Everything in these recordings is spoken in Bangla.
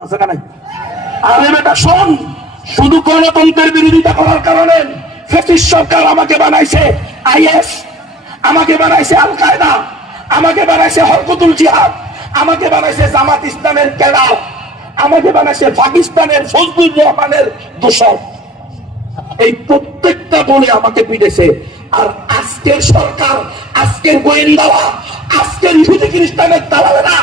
আরে বেটা শোন, শুধু গণতন্ত্রের বিরোধিতা করার কারণে ফ্যাসিস্ট সরকার আমাকে বানাইছে আইএস, আমাকে বানাইছে আল কায়দা, আমাকে বানাইছে হরকতুল জিহাদ, আমাকে বানাইছে জামাত ইসলামের ক্যাডার, আমাকে বানাইছে পাকিস্তানের ফজলুর রহমানের দোষর। এই প্রত্যেকটা বলে আমাকে পিটেছে। আর আজকের সরকার, আজকের গোয়েন্দারা, আজকের ইহুদি খ্রিস্টানের দালালেরা,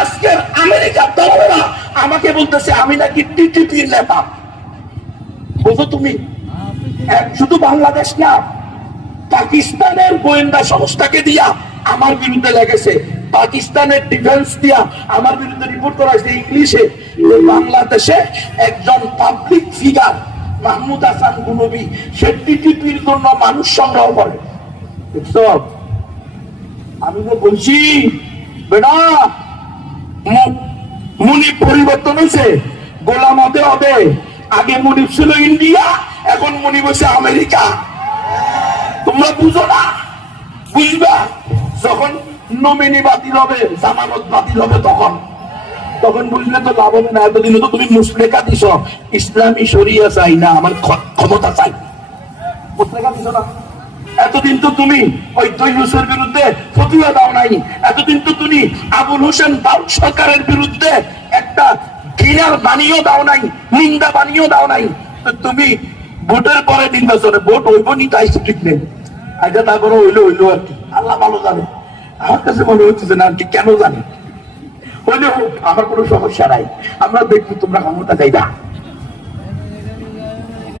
আজকের আমেরিকার দালালেরা আমাকে বলতেছে আমি নাকি টিটিপির নেতা। বুঝো তুমি, শুধু বাংলাদেশ না, পাকিস্তানের গোয়েন্দা সংস্থাকে দিয়া আমার বিরুদ্ধে লেগেছে, পাকিস্তানের ডিফেন্স দিয়া আমার বিরুদ্ধে রিপোর্ট করা হয়েছে ইংলিশে। বাংলাদেশে একজন পাবলিক ফিগার মাহমুদ হাসান গুনবি সে টিটিপির জন্য মানুষ সংগ্রহ করে। দেখছো, আমি তো বলছি বেটা মুনিব পরিবর্তন হয়েছে, গোলাম হতে হবে। আগে মুনিব ছিল ইন্ডিয়া, এখন মুনিব হচ্ছে আমেরিকা। তোমরা বুঝো না, বুঝবা যখন নমিনি বাতিল হবে, জামানত বাতিল হবে, তখন বুঝলে তো লাভ হবে না। এতদিন তো তুমি মুসলেকা দিছ ইসলামী শরিয়া চাই না, আমার ক্ষমতা চাই, মুসলেকা দিছ না। এতদিন তো তুমি ওই তৈয়ুসের বিরুদ্ধে ফতোয়া দাও নাই, এতদিন তো তুমি আবুল হোসেন দাউদ সরকারের বিরুদ্ধে একটা ঘৃণার বাণীও দাও নাই, নিন্দা বাণীও দাও নাই। তো তুমি ভোটের পরে নির্বাচনে ভোট হইব নি তাই ঠিক নেই, আগে তারপরে হইলো আর কি, আল্লাহ ভালো জানে। আমার কাছে মনে হচ্ছে না আর কি, কেন জানি হইলে হোক, আমার কোনো সমস্যা নাই। আমরা দেখবো তোমরা ক্ষমতা চাইবা।